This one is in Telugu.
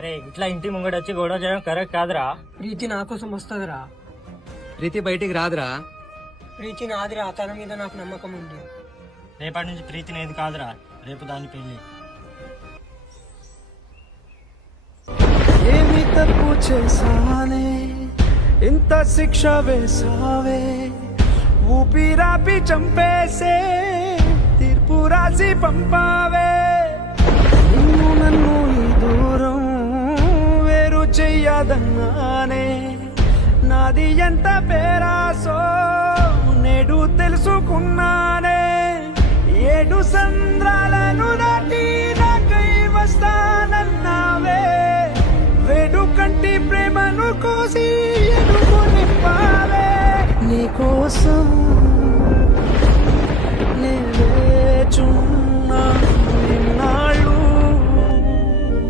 అరే ఇట్లా ఇంటి ముంగట వచ్చి గొడవ చేయడం కరెక్ట్ కాదురా. ప్రీతి నా కోసం వస్తుందిరా. ప్రీతి బయటికి రాదురా. ప్రీతి నాదిరా, తన మీద నాకు నమ్మకం ఉంది. రేపటి నుంచి ప్రీతి నేది కాదురా, రేపు దాని పెళ్లి. ఏమి తప్పు చేసానే ఇంత శిక్ష వేసావే, ఊపిరాపి చంపేసే తీర్పు రాసి పంపావే. నిన్ను నన్ను ఈ దూరం వేరు చెయ్యదన్నానే, నాది ఎంత పేరాసో నేడు తెలుసుకున్నానే. 7 సంద్రాలను దాటి నాకై వస్తానన్నావే, వేడుకంటి ప్రేమను కోసి ఎనుగు నింపావే. నీకోసం నే వేచున్నా.